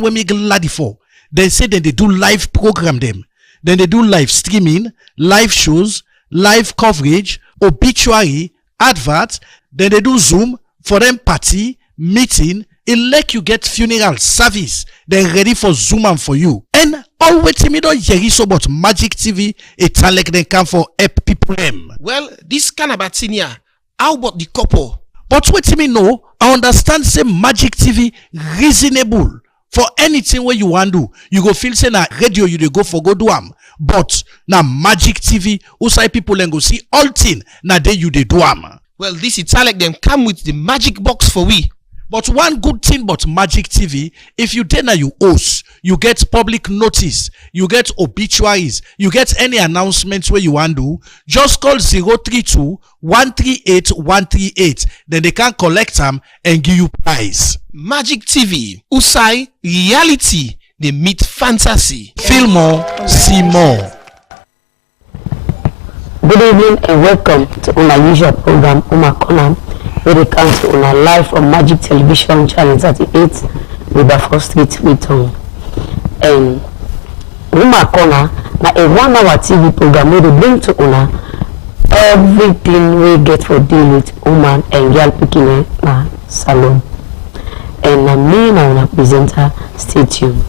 when me glad for. They say that they do live program them. Then they do live streaming, live shows, live coverage, obituary, advert. Then they do Zoom for them party, meeting. It like you get funeral service. Then ready for Zoom and for you. And always me don't hear so about Magic TV. It's like they come for help people them. Well, this kind of thing here. How about the couple? But what me know, I understand say Magic TV reasonable. For anything where you want do, you go feel say na radio you dey go for go do am. But na Magic TV, outside people and go see all thing na dey you dey do am. Well, this it's like them come with the magic box for we. But one good thing about Magic TV, if you dey na you host, you get public notice, you get obituaries, you get any announcements where you want do, just call 032 138 138. Then they can collect them and give you prize. Magic TV, Usai, reality, they meet fantasy. Feel more, see more. Good evening and welcome to our usual program, Uman, where they come to our live on Magic Television Channel 38 with the first street return. And Uman na a 1 hour TV program where they bring to una everything we get for deal with woman and girl picking na salon. And me and our presenter, stay tuned.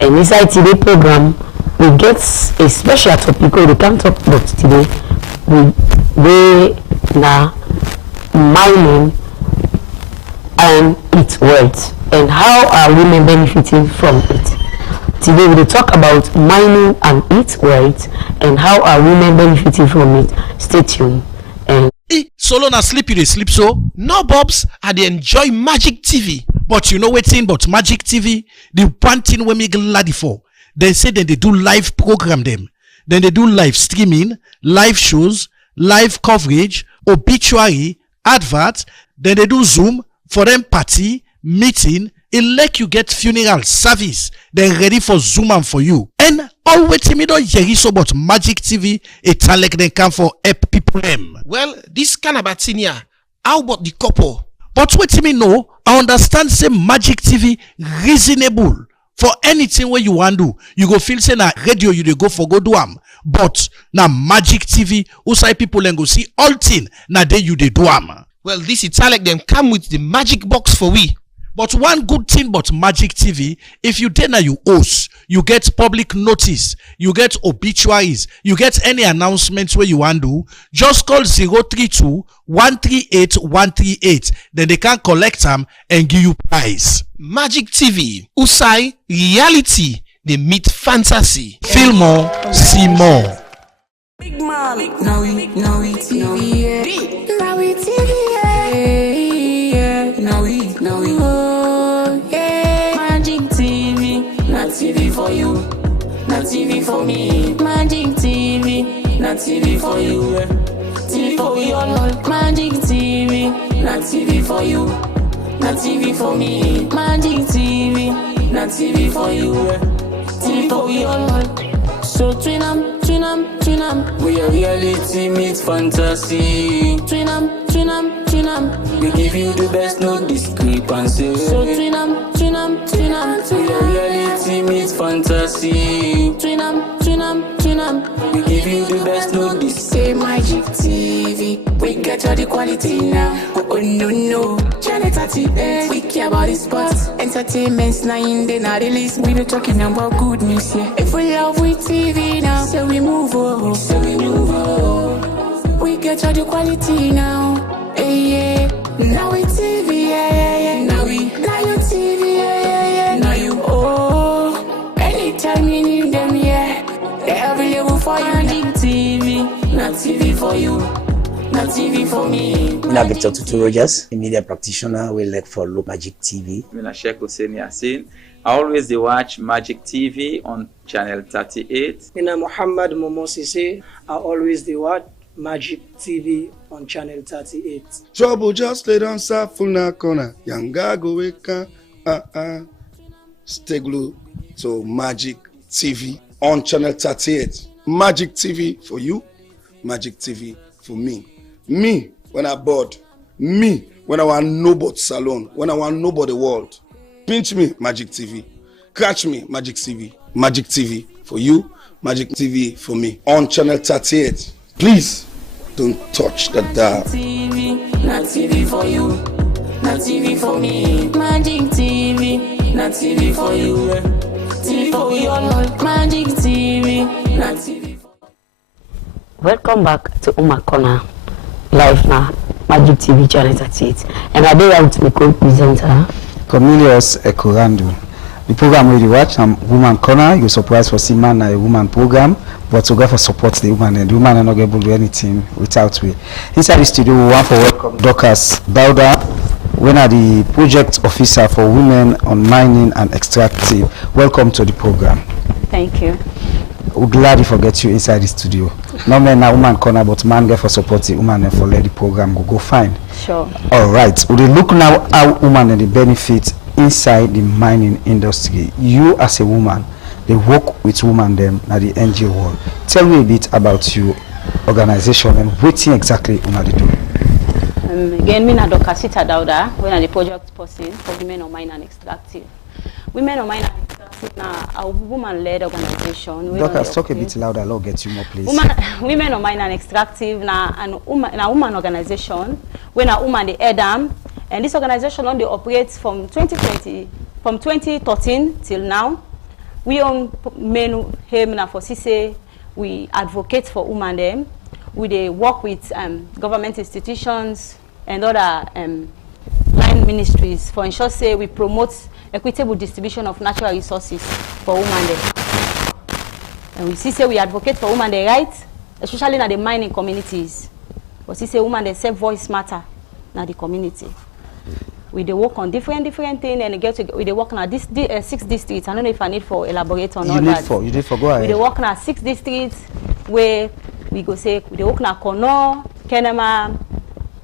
And inside today program, we get a special topic we can't talk about today. We na mining and its wealth and how are women benefiting from it. Today we will talk about mining and its wealth and how are women benefiting from it. Stay tuned. And solo na sleep you dey sleep so? No, Bobs, I dey enjoy Magic TV. But you know what thing about Magic TV? The one thing when me glad for. They say that they do live program them. Then they do live streaming, live shows, live coverage, obituary, advert. Then they do Zoom for them party, meeting. It like you get funeral service. Then ready for Zoom and for you. And always me don't hear so about Magic TV. It's like they come for help people them. Well, this kind of thing here. How about the couple? But what me know, I understand say Magic TV reasonable. For anything where you want do, you go feel say na radio you dey go for go do am. But na Magic TV, outside people and go see all thing na dey you dey do am. Well, this it's like them come with the magic box for we. But one good thing about Magic TV, if you dey na you host, you get public notice, you get obituaries, you get any announcements where you want do, just call 032 138 138. Then they can collect them and give you prize. Magic TV, Usai, reality, they meet fantasy. Feel more, see more. Big man, now we TV, yeah. Now we TV, yeah. Now we, oh, yeah. Magic TV, not TV for you, not TV for me. Magic TV, not TV for you, yeah. TV for we all. Magic TV, not TV for you, not TV for me. Magic TV, not TV for you, yeah. TV for we all. So twin 'em. We are reality meets fantasy. Twin 'em. We give you the best, no discrepancy. So twin 'em. We are reality meets fantasy. Twin 'em. We give you the best, no discrepancy. Say Magic TV, we get all the quality now. Oh no, Channel 38, we care about the sports. Entertainment's 9, they not release. We not talking about good news, yeah. If we love with TV now, so we move on. We get all the quality now, yeah. Now we TV, yeah. Now you TV, yeah. Now you, oh, anytime you need them, yeah. They're available for you. Magic TV, not TV for you, not TV for me. I'm Dr. Tutu Rogers, a media practitioner. We like for look Magic TV. I'm Sheikh Hussein Yassin. I always watch Magic TV on channel 38. I'm Muhammad Momosise. I always watch Magic TV on channel 38. Trouble just lay down Safuna corner. Yanga go weka. Stay glued to Magic TV on channel 38. Magic TV for you, Magic TV for me. Me when I bored. Me when I want nobody salon. When I want nobody world. Pinch me, Magic TV. Catch me, Magic TV. Magic TV for you, Magic TV for me. On channel 38. Please don't touch the dial. TV, not TV for you, not TV for me. Magic TV, not TV for you, TV for we all. Magic TV, not TV for. Welcome back to Uman Corner, live now, Magic TV channel 38. And I do have to be co-presenter. Cornelius Ekorandu. The program where you watch, Uman Corner, you're surprised for seeing man a woman program, but to go for support the woman, and the woman are not able to do anything without we. Inside the studio, we want to welcome Dorcas Bauda, when are the project officer for women on mining and extractive. Welcome to the program. Thank you. We're glad to forget you inside the studio. No man na Uman Corner, but man get for support the woman and for let the program go fine. Sure. All right. We look now how woman and the benefits inside the mining industry. You as a woman, they work with women them at the NGO world. Tell me a bit about your organization and what exactly you do. Again, me na Dr. Sita Dauda, when I'm the project person for Women on Mining and Extractive. Women on Mining and Extractive now a woman-led organization. Doctor, talk a bit louder, I'll get you more please. Women on Mining and Extractive now a woman organization when a woman the Edam, and this organization only operates from 2013 till now. We on men here for CC, we advocate for women them. We work with government institutions and other line ministries for ensure say we promote equitable distribution of natural resources for women them. And we see say we advocate for women their rights, especially in the mining communities. We see say women they say voice matter in the community. We work on different things and we work on 6 districts. I don't know if I need for elaborate on all that. You need for go ahead. We work on 6 districts where we go say we work on Kono, Kenema,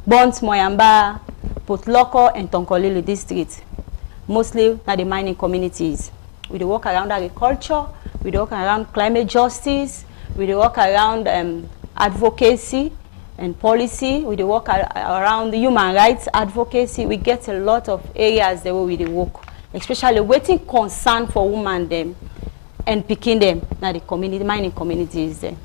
Bont, Moyamba, Potloko, and Tonkolili districts. Mostly na the mining communities. We work around agriculture. We work around climate justice. We work around advocacy and policy. We work around the human rights advocacy. We get a lot of areas there where we work, especially waiting concern for women them and picking them now the community mining communities there.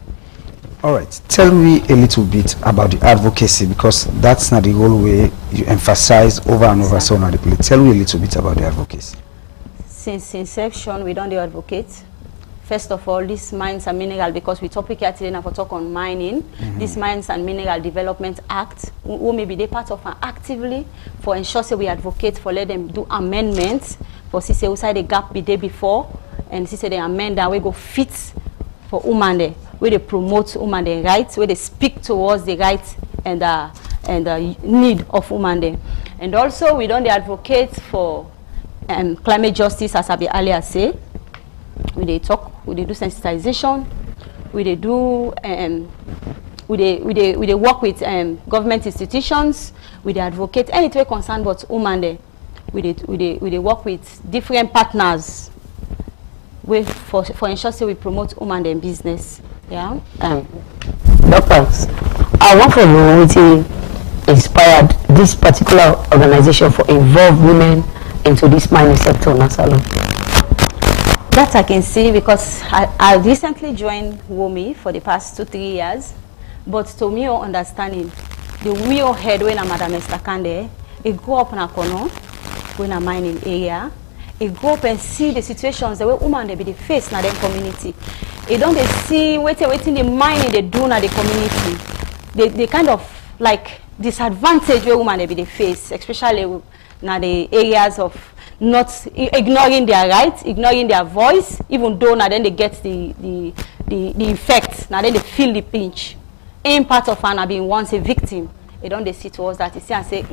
All right, tell me a little bit about the advocacy, because that's not the whole way you emphasize over and over. So now the place. Tell me a little bit about the advocacy. Since inception, we don't advocate. First of all, these mines and mineral, because we topic here today now for talk on mining, this Mines and Mineral Development Act, who may be the part of actively for ensure say we advocate for let them do amendments for see say outside the gap be there before and see say they amend that we go fit for women there, where they promote women their rights, where they speak towards the rights and the need of women there. And also we don't advocate for climate justice, as I be earlier say. We they talk, we they do sensitization, we they do we they work with government institutions, we they advocate anything concerned about women there. We they work with different partners for ensure say we promote women in business. Yeah. Doctors, I want to know what inspired this particular organization for involve women into this mining sector in Asalo. That I can see because I recently joined WOMI for the past 2-3 years, but to me your understanding, the real head when I'm Madam Estakande, it go up in Akono, when I'm mining area, it go up and see the situations the way women they be the face in their community. It don't they see waiting the mining they do in the community. They kind of like disadvantage where women they be the face, especially in the areas of not ignoring their rights, ignoring their voice, even though now then they get the effect, now then they feel the pinch. In part of Anna being once a victim, they don't they see towards that. They see and say,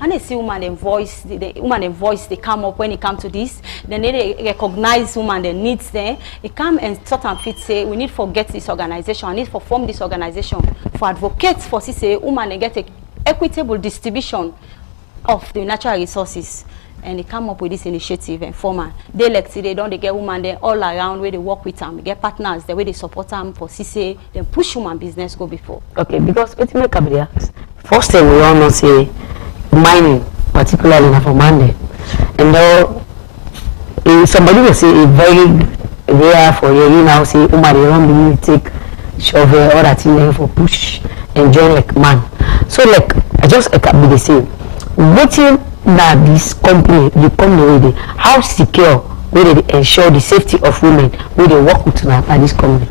and they see woman and voice, the woman and voice they come up when it comes to this, then they recognize woman their needs there. They come and sort and fit say, we need to forget this organization, I need to form this organization for advocates for say woman and get a equitable distribution of the natural resources. And they come up with this initiative and form. They like they don't they get women there all around where they work with them. They get partners the way they support them for CC, then push woman business go before. Okay, because it make up there. First thing we all know say mining, particularly for Monday. And though somebody will say a very rare for you now say woman they don't be take shovel or that thing for push and join like man. So like I just like be the same. Waiting that this company the company way how secure where they ensure the safety of women where they work with at this company.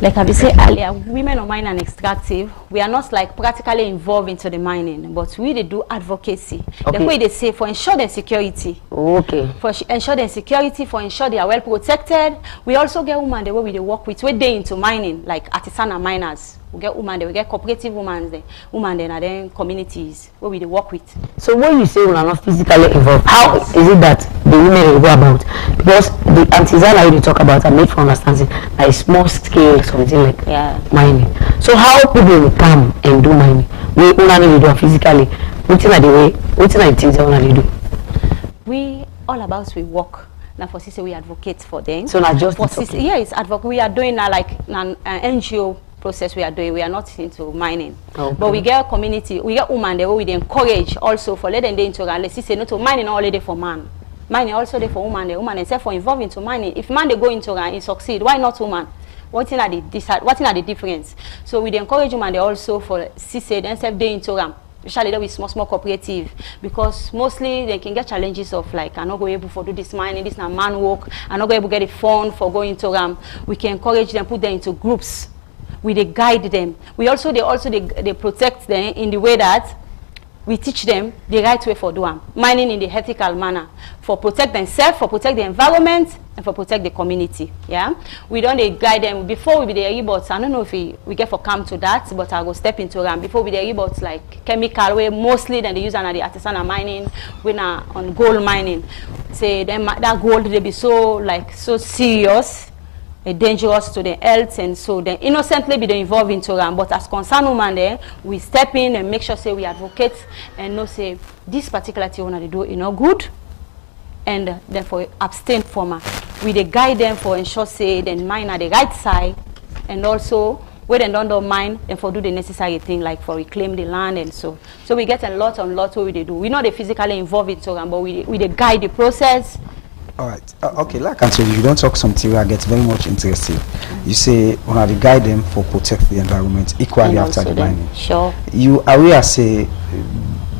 Like I said earlier, women of mining and extractive, we are not like practically involved into the mining, but we they do advocacy. Okay. The way they say for ensure their security. Okay. For ensure their security, for ensure they are well protected. We also get women the way we work with, where they into mining, like artisanal miners. We get women there, we get cooperative women there, and then communities where we work with. So when you say we are not physically involved, how is it that the women will go about? Because the artisanal you talk about are made for understanding like small scale something like mining. So how people will come and do mining? We only do physically. What are the way? What are the things they only do? We all about we work. Now for CC we advocate for them. So not just for CC, yeah, it's advocate. We are doing like an NGO process we are doing. We are not into mining. Okay. But we get a community, we get women there where we encourage also for letting them into and let's say no to mining only there for man. Mining also there for women, the woman itself for involved into mining. If man they go into and it succeed, why not woman? What in are the difference? So we encourage women there also for CC themselves they into especially with small cooperative, because mostly they can get challenges of like I'm not going able to do this mining, this not man work, I'm not going able to get a fund for going to we can encourage them, put them into groups. We they guide them. We also they protect them in the way that we teach them the right way for doing mining in the ethical manner, for protect themselves, for protect the environment, and for protect the community. Yeah, we don't they guide them before we be the robots. I don't know if we get for come to that, but I go step into them before we the robots like chemical way mostly then they use on the artisanal mining, we now on gold mining. Say them that gold they be so serious. Dangerous to the health, and so they innocently be involved into them. But as concerned women there, we step in and make sure say we advocate and know say this particular thing they do not good, and therefore abstain from her. We they guide them for ensure say then mine at the right side, and also where they don't mind and for do the necessary thing like for reclaim the land and so. So we get a lot what we they do. We not they physically involved into them, but we they guide the process. All right. Okay, like I told you, don't talk something where I get very much interested. You say when they guide them for protect the environment equally and after the mining. Sure. You aware say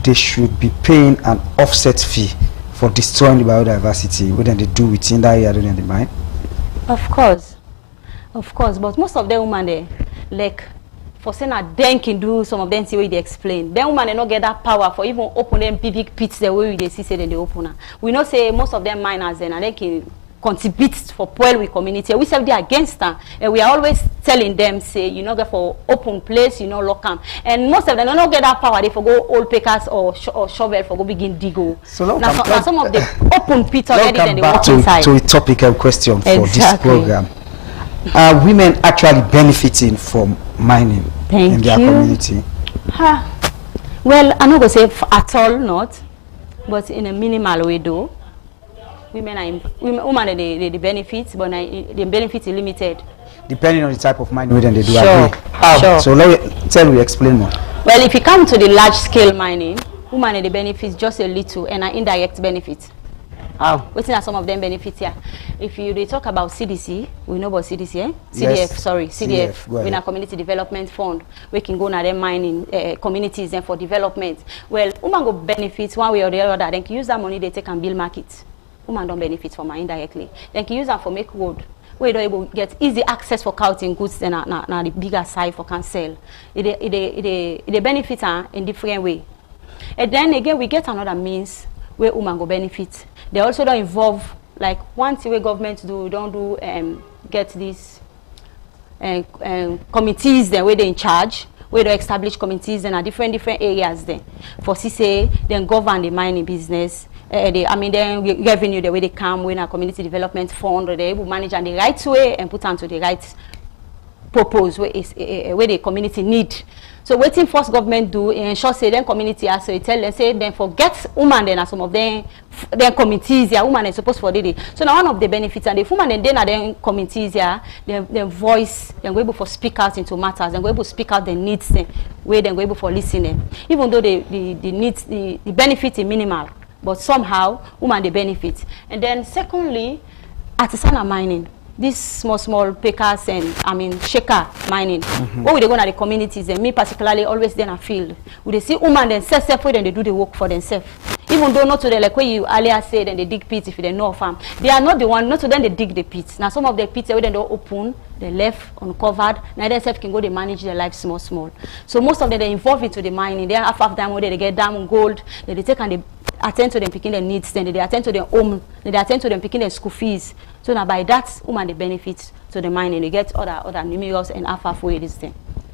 they should be paying an offset fee for destroying the biodiversity. What then they do within that area than the mine? Of course, but most of them women they like for saying that then can do some of them see way they explain. Then women they not get that power for even open them big pits the way they see say then they open her. We know say most of them miners then and they can contribute for poor with community. We say they against them and we are always telling them say you know get for open place, you know lock them. And most of them don't get that power, they for go old pickers or shovel for go begin dig. So now some of the open pits already then they walk inside. To a topical question for this program. Are women actually benefiting from mining in their community? Well, I'm not going to say at all not, but in a minimal way though. Women they benefit, but the benefit is limited. Depending on the type of mining they do. Sure. Sure. So let me explain more. Well, if you come to the large scale mining, women they benefit just a little and an indirect benefit. What are some of them benefits here? If they talk about CDC, we know about CDC, eh? CDF, yes. Sorry, CDF. We have Community Development Fund. We can go now them mining communities and for development. Well, women go benefit one way or the other. They can use that money they take and build markets. Women don't benefit from it indirectly. They can use that for make road. Where they able get easy access for counting goods then na the bigger side for can sell. It benefit in different way. And then again we get another means where women go benefit. They also don't involve like one thing where government don't do get these committees then where they in charge, where they establish committees in different areas then. For CCA, then govern the mining business. Then revenue the way they come when a community development fund or they able manage in the right way and put onto the right purpose where the community need. So waiting first government do ensure say then community as so tell them say then forget women then some of them their committees yeah women are supposed for the so now one of the benefits and if women then are then committees yeah their voice then go able for speak out into matters then go able to speak out their needs then where then go able for listening even though the needs the benefit is minimal but somehow woman they benefit. And then secondly, artisanal mining. This small pickers and shaker mining. What would they go to the communities? And me particularly always then a field. Would they see women themselves separate and they do the work for themselves. Even though not to them like what you earlier said and they dig pits if they know farm. They are not the one, not to them they dig the pits. Now some of the pits they don't open, they left uncovered. Now they themselves can go they manage their life small. So most of them they involve into the mining. They have half diamond, they get diamond gold, they take and they attend to them picking their needs, then they attend to their home, then they attend to them picking their school fees. So now by that, woman the benefits to the mining, they get other numerous and halfway this thing.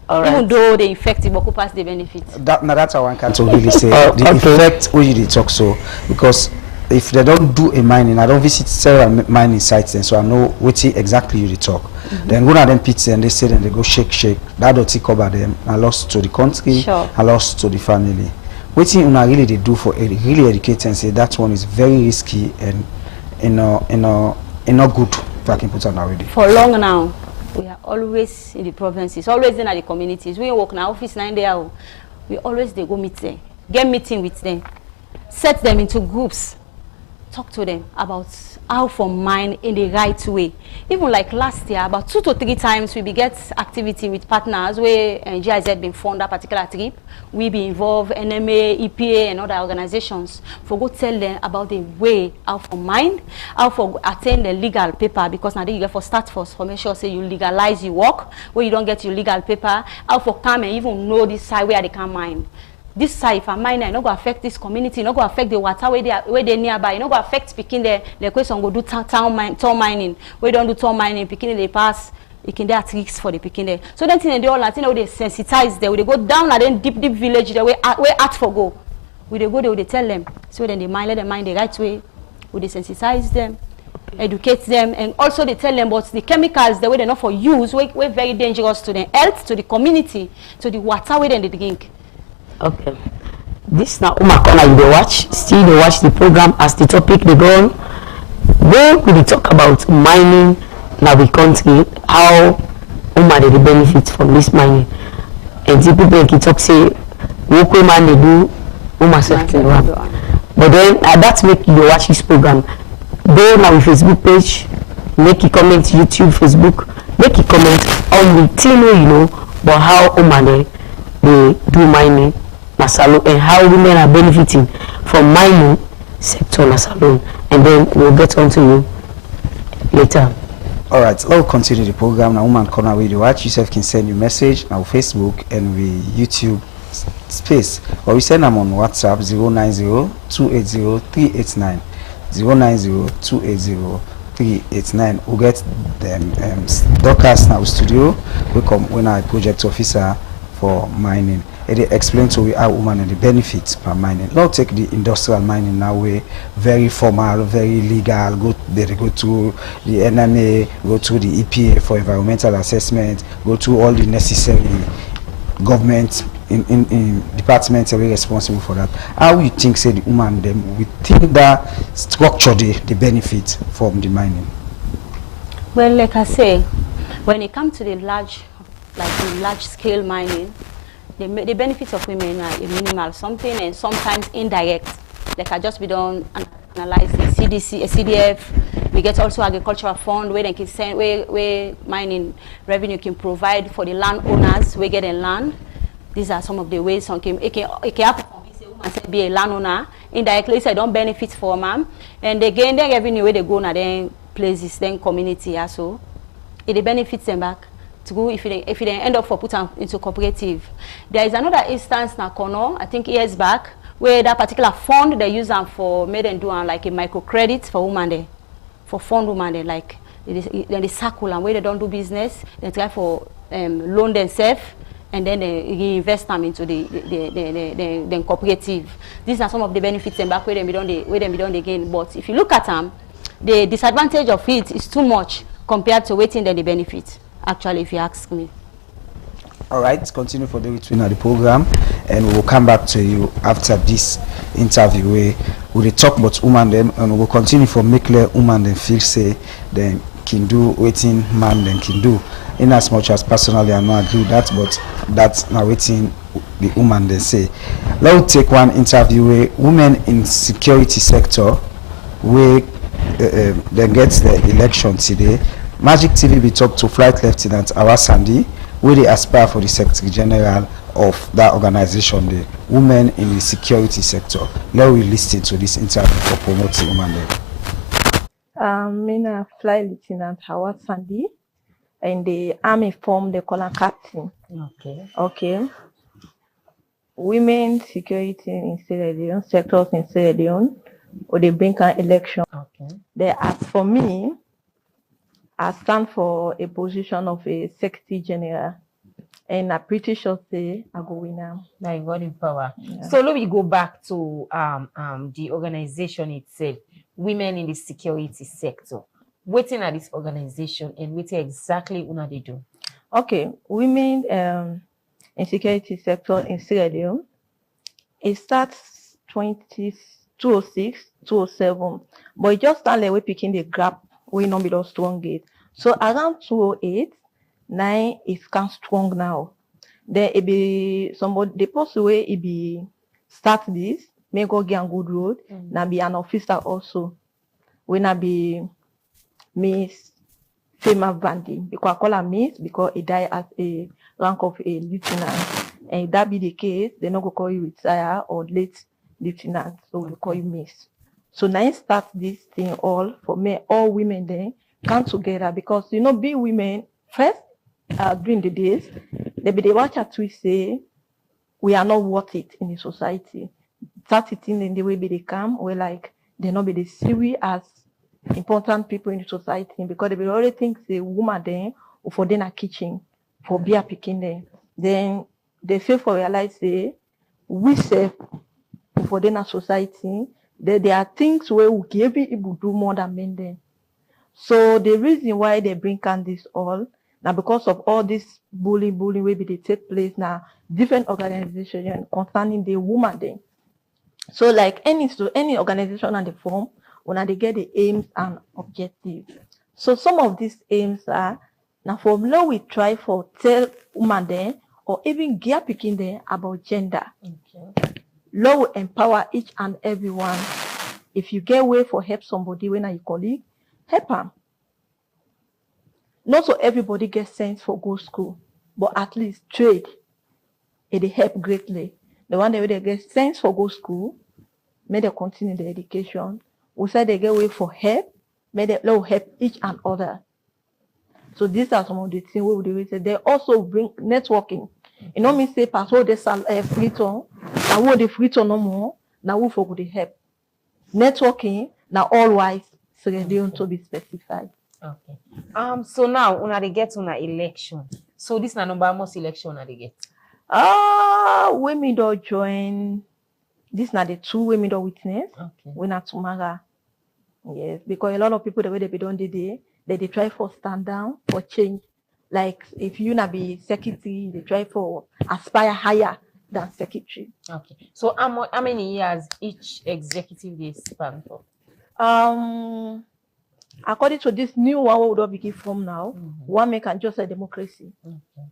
Even though they effective, but pass the benefits. That's how one can really say the effect where you talk so, because if they don't do a mining, I don't visit several mining sites, then so I know what exactly you talk. Then one of them pits and they say then they go shake. That don't cover them. I lost to the country, I lost to the family. What thing una really they do for really educate and say that one is very risky and not good if I can put on already. For long now, we are always in the provinces, always in the communities. We work in our office 9 days. We always they go meet them, get meeting with them, set them into groups, talk to them about how to mine in the right way. Even like last year, about 2 to 3 times we get activity with partners where GIZ been fund that particular trip. We be involved NMA, EPA and other organizations for go tell them about the way how to mine, how to attain the legal paper, because now you get for start first for make sure say you legalize your work where you don't get your legal paper, how to come and even know this side where they can mine. This side, if I mine, it not go affect this community, not go affect the water where they nearby, it not go affect picking the question go do town mining. We don't do town mining, picking they pass, it can there tricks for the picking there. So then they all Latin, they sensitize there, we they go down and then deep village there where art for go. We they go there, we they tell them. So then they mine, let them mine the right way, we they sensitize them, educate them, and also they tell them about the chemicals the way they're not for use, we're very dangerous to the health, to the community, to the water where they drink. Okay. This now Uman Corner you dey watch. Still they watch the program as the topic they go on. Where we talk about mining in our country, how Uman they benefit from this mining. And the people can talk say work man they do Uman certain one. But then that's make you watch this program. Go on our Facebook page, make a comment YouTube, Facebook, make a comment on the thing you know about how Uman they do mining. Salon, and how women are benefiting from mining sector in salon, and then we'll get on to you later. All right, let's continue the program. Now, Uman Corner where you watch, yourself can send you message on Facebook and we YouTube space, or we send them on WhatsApp 090-280-389 090-280-389. We'll get them Dorcas now studio. We come when I project officer for mining. They explain to how women and the benefits per mining. Now take the industrial mining now way very formal, very legal. They go to the NMA, go to the EPA for environmental assessment, go to all the necessary government in departments are responsible for that. How you think say the woman them we think that structure the benefit from the mining? Well, like I say, when it comes to the large scale mining, the benefits of women are minimal, something and sometimes indirect. Like I just be done analyze the CDF. We get also agricultural fund where they can send where mining revenue can provide for the landowners we get in land. These are some of the ways it can happen. Be a landowner indirectly, so don't benefit for them, and they gain their revenue where they go now then places, then community also. It benefits them back. To go if they end up for put them into cooperative. There is another instance now, Kono, I think years back, where that particular fund they use them for made and do like a microcredit for women there, for fund women there, like then they circle and where they don't do business, they try for loan themselves and then they reinvest them into the cooperative. These are some of the benefits and back where they be done again. But if you look at them, the disadvantage of it is too much compared to waiting the benefit. Actually, if you ask me. All right, continue for the between of the program, and we will come back to you after this interview where we will talk about women them, and we will continue for make clear women them feel say they can do waiting man them can do. In as much as personally I not agree with that, but that's now waiting the woman they say. Let's take one interview with women in security sector where they get the election today. Magic TV we talk to Flight Lieutenant Awasandi, where they aspire for the Secretary General of that organization, the women in the security sector. Let we listen to this interview for promoting women there. I'm Flight Lieutenant Awasandi, and the army form the color captain. Okay. Women security in Sierra Leone, sectors in Sierra Leone, or they bring an election. As for me, I stand for a position of a Secretary General, and I'm pretty sure say I go win now. My God in power. Yeah. So let me go back to the organization itself, women in the security sector. Waiting at this organization and waiting exactly what they do. Okay, women in security sector in Sierra Leone, it starts 2006, 2007, but it just started like picking the gap we not be the strong gate. So around 2008, 9 is kind strong now. Then it be somebody the post way it be start this, may go get a good road, now be an officer also. When I be Miss Fema Vandi, because I call her Miss because he died as a rank of a lieutenant. And if that be the case, they not go call you retire or late lieutenant, so we call you Miss. So now start this thing all for me, all women then come together because you know, be women first during the days, they watch at we say we are not worth it in the society. Start it in the way they come, we like they not be the see we as important people in the society because they already think the woman then or for them a kitchen for beer picking them. Then they feel for realize say we say for them a society that there are things where we can be able to do more than men then. So the reason why they bring on this all now because of all this bullying where they take place now different organizations concerning the woman then. So like any organization and the form when they get the aims and objectives. So some of these aims are now for now we try for tell women then or even gear picking them about gender. Law will empower each and everyone. If you get way for help somebody when you colleague, help them. Not so everybody gets sense for go school, but at least trade. It help greatly. The one that they get sense for go school, may they continue the education. We say they get way for help, may they help each and other. So these are some of the things we would say. They also bring networking. You know me say pass all the free ton, now what the free ton no more, now who for good help. Networking now all wise, so they don't to be specified. Okay. So now when they get on an election, so this is the number most election when they get. Women don't join. This now the 2 women don't witness. Okay. We not tomorrow. Yes, because a lot of people the way they be done the day, they try for stand down for change. Like if you not be secretary, they try for aspire higher than secretary. Okay. So how many years each executive they span for? According to this new one we will begin from now, one make can just a democracy.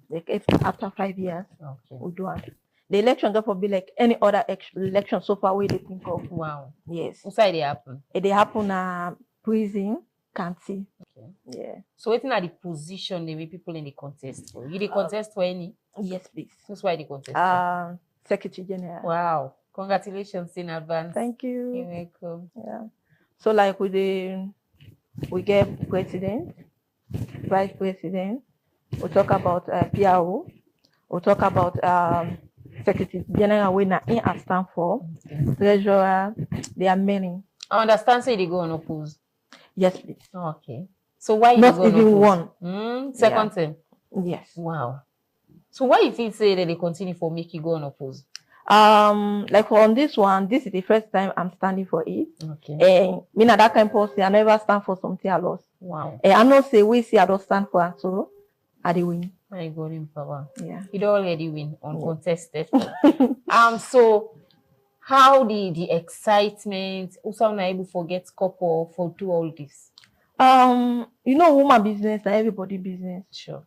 Like after 5 years, we do it. The election therefore be like any other election so far we they think of. Wow. Yes. What's they happen? They happen prison, county. Okay. Yeah. So what are the position the way people in the contest for? You the contest for any? Yes, please. That's why the contest. Secretary General. Wow. Congratulations in advance. Thank you. You're welcome. Yeah. So like we get president, vice president. We talk about PRO. We talk about Secretary General we na in a stand for. Treasurer. There are many. I understand. Say they go unopposed. Yes, please. Oh, okay. So why not you even one? Second term. Yes. Wow. So why you think say that they continue for make you go unopposed? Like on this one, this is the first time I'm standing for it. Okay. And me na that kind of policy, I never stand for something I lost. Wow. And I know say we see I don't stand for it, so I dey win. My God in power. Yeah. You don't already win uncontested. So how the excitement also not able to forget couple for do all this? You know woman business and everybody business. Sure.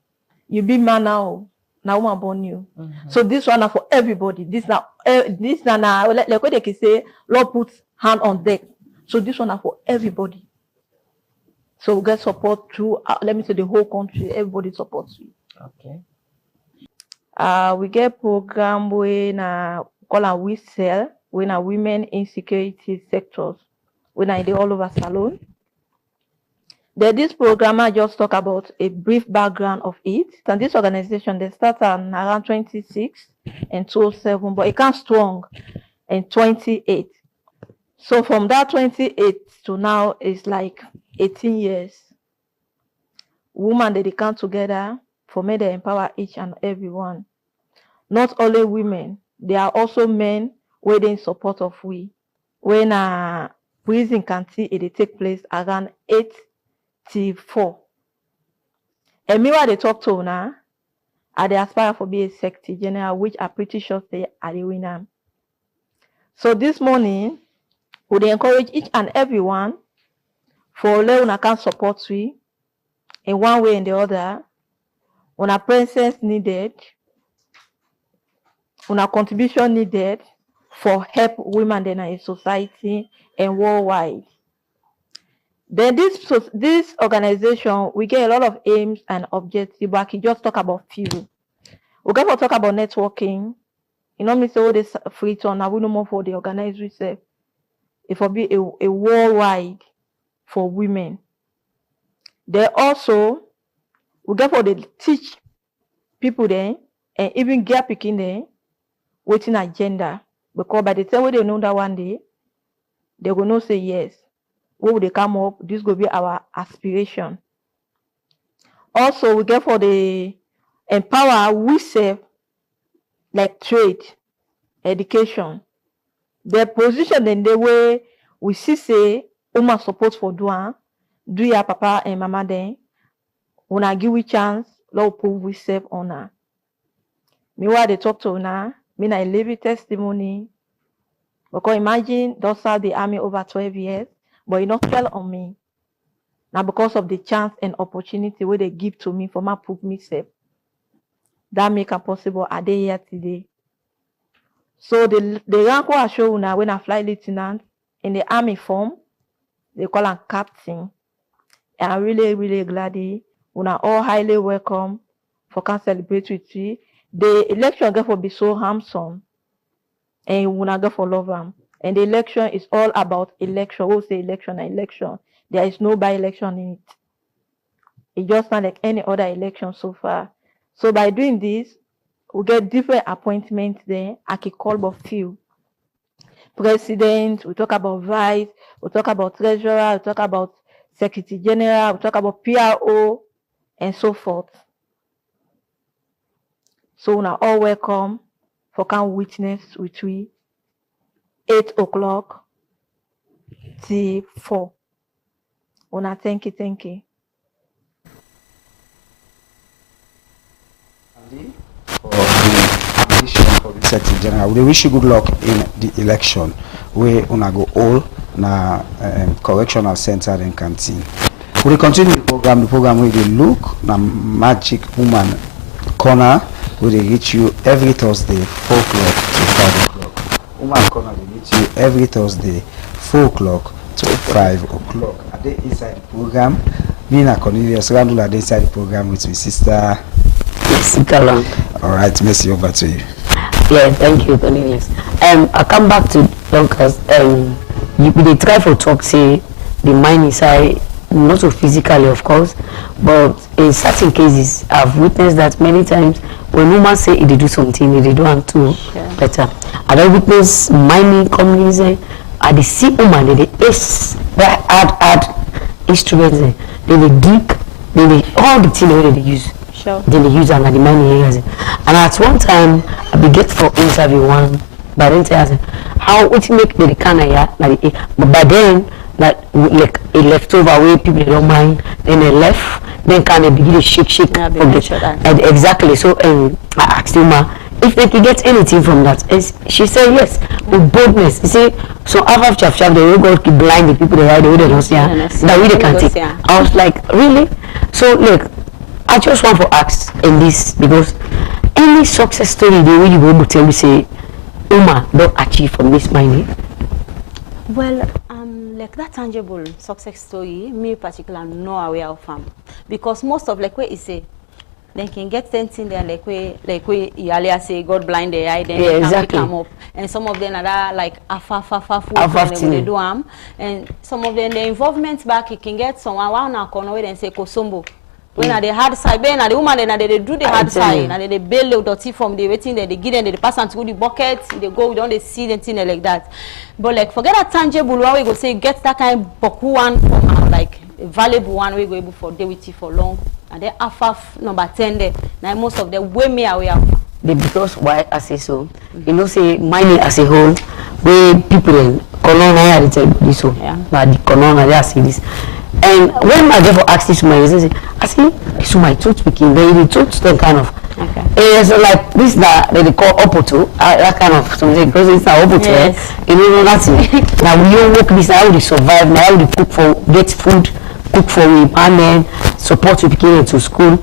You be man now now woman born you. So this one are for everybody. This now like what they can say, Lord put hand on deck. So this one are for everybody. So we get support through let me say the whole country. Everybody supports you. Okay. We get program when call we sell when women in security sectors when I do all over salon. Then this program I just talk about a brief background of it. And this organization they start around 26 and 2007, but it can't strong in 28. So from that 28 to now is like 18 years. Women they come together for me they empower each and everyone. Not only women, there are also men waiting in support of we. When prison canteen it take place around 8-4. And me what they talk to now, I they aspire for be a secretary general, which are pretty sure they are the winner. So this morning, we they encourage each and everyone for let can support we in one way and the other. When a presence needed, when a contribution needed for help women in society and worldwide. Then this organization, we get a lot of aims and objectives, but I can just talk about few. We got to talk about networking. You know me say all this free turn, I will no more for the organized research. It will be a worldwide for women. They also we get for the teach people there and even get picking there waiting agenda. Because by the time when they know that one day, they will not say yes. What will they come up? This will be our aspiration. Also, we get for the empower we serve like trade, education. The position in the way we see say woman support for do your papa and mama then. When I give we chance, Lord prove we serve honor. Me what they talk to now, me I live a testimony. Because imagine those are the army over 12 years, but it not fell on me. Now because of the chance and opportunity where they give to me for my prove myself. That make it possible a day here today. So the rank I show now when I fly lieutenant in the army form, they call them captain. And I'm really, really glad when are all highly welcome for can celebrate with you. The election get for be so handsome. And when I go for love them. And the election is all about election. We'll say election and election. There is no by-election in it. It's just not like any other election so far. So by doing this, we get different appointments there. I can call but few. President, we talk about vice, we talk about treasurer, we talk about secretary general, we talk about PRO, and so forth. So now all welcome for can witness with we 8 o'clock till 4. Una thank you. For the ambition for the Secretary General, we wish you good luck in the election. We una go all na correctional center and canteen. We will continue the program where they look na Magic Woman Corner where they reach you every Thursday 4 o'clock to 5 o'clock. Woman Corner will reach you every Thursday 4 o'clock to 5 o'clock. Are they inside the program? Me and Cornelius Randall are inside the program with my sister. Yes, Galang. All right, Messi, over to you. Yeah, thank you, Cornelius. I come back to Dorcas. They try for talk, say the mind inside, not so physically, of course, but in certain cases, I've witnessed that many times when women say they do something, they don't want to better. I don't witness mining companies, I they see women, they add instruments, they dig, they all the things that they use. Then they use them at the mining areas. And at one time, I be get for interview one, but then say, how would you make the kind of but by then, that like a leftover way people don't mind, then they left, then kind of begin to shake. Exactly. So I asked him if they could get anything from that. She said yes, with boldness. You see, so after chap, they will go to blind the people they don't see that way they can take. I was like, really? So look, I just want to ask in this because any success story the way you go able to tell me say Uman don't achieve from this mining? Well, like that tangible success story, me in particular no aware of because most of like where you say they can get something there like we earlier say God blind the eye, then they can pick them up, and some of them are that like they do and some of them the involvement back you can get someone one now corner where and say Kosombo. When are the hard side, when are the woman, then they do the hard side, and they bail the dirty from the waiting, they give them, they pass on to the bucket, they go, we don't they see anything like that. But like forget that tangible one, we go say get that kind of boku one from like a valuable one, we go able for day with you for long, and then after number 10 there, now most of them way me away. Because why I say so, you know, say mining as a whole, where people in Corona I tell this so, now the Corona they see this. And when I therefore ask this woman, I say, this my tooth picking, the tooth them kind of. Okay. It's like this that they call opoto, that kind of something because it's not opoto. Yes. You know nothing. Now we don't work this how we survive, now how we cook for get food, cook for we and support we picking to school.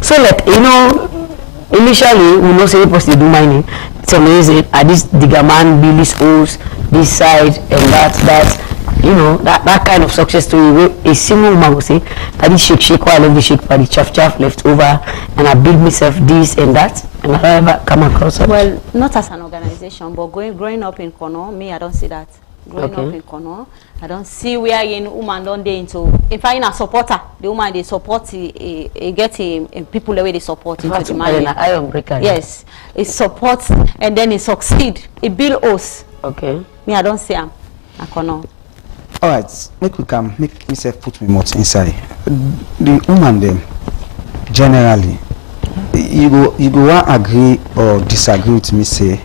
So like you know, initially we know say people do mining. It's amazing. At this digger man build this house, this side and that. You know, that kind of success story, a single woman will say, I did shake while I left the shake for the chaff left over, and I build myself this and that, and I never come across it. Well, not as an organization, but growing up in Kono, me, I don't see that. Growing up in Kono, I don't see where in woman don't they into. If I in a supporter, the woman they support, get people the way they support into the money. Yes, it supports and then it succeed. It build us. Okay. Me, I don't see them. I Kono. All right, make myself put me more inside. The woman them generally, you go want agree or disagree with me say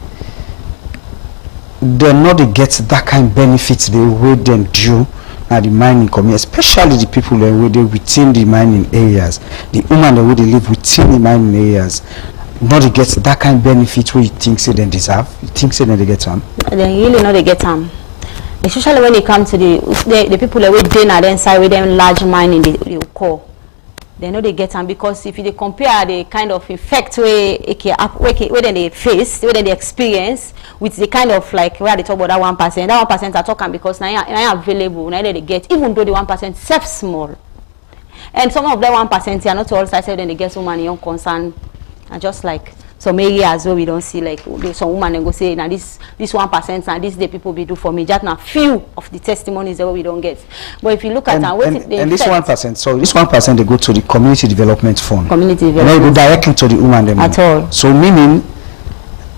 they not they get that kind of benefits the way them do at the mining community, especially the people that way they within the mining areas. The woman the way they live within the mining areas, not they get that kind of benefit where you think say they deserve, you think say they get some. They really know they get some. Especially when it comes to the people that we then are inside with them large mining they core. They know they get them because if you compare the kind of effect where they face, where they experience with the kind of like where they talk about that 1%, that 1% are talking because now available, now they get, even though the 1% self small. And some of that 1% are not all sides, then they get so many young concern and just like some areas where we don't see like some woman and go say now this 1% and this the people be do for me. Just now few of the testimonies that we don't get. But if you look at this 1%, so this 1% they go to the community development fund. Community development. And they go directly to the woman them. At all. So meaning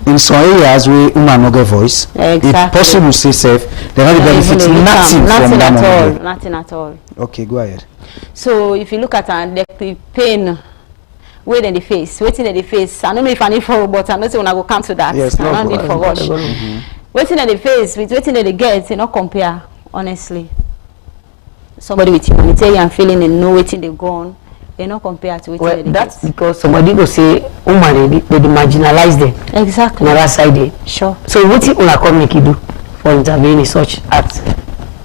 in some areas where woman no get voice, exactly. If possible say safe, they not benefit nothing from that at all. Nothing at all. Okay, go ahead. So if you look at the pain where in the face, waiting in the face. I don't know if I need for, but I know when I go come to that. Yes, I don't need for rush. Waiting in the face with waiting in the get, you know, compare honestly. Somebody with humanitarian feeling and know waiting they gone, they not compare to waiting. Well, that's because somebody go say, woman, they marginalize them. Exactly. On the other side, there. Sure. So what you wanna come make you do for intervening in such acts?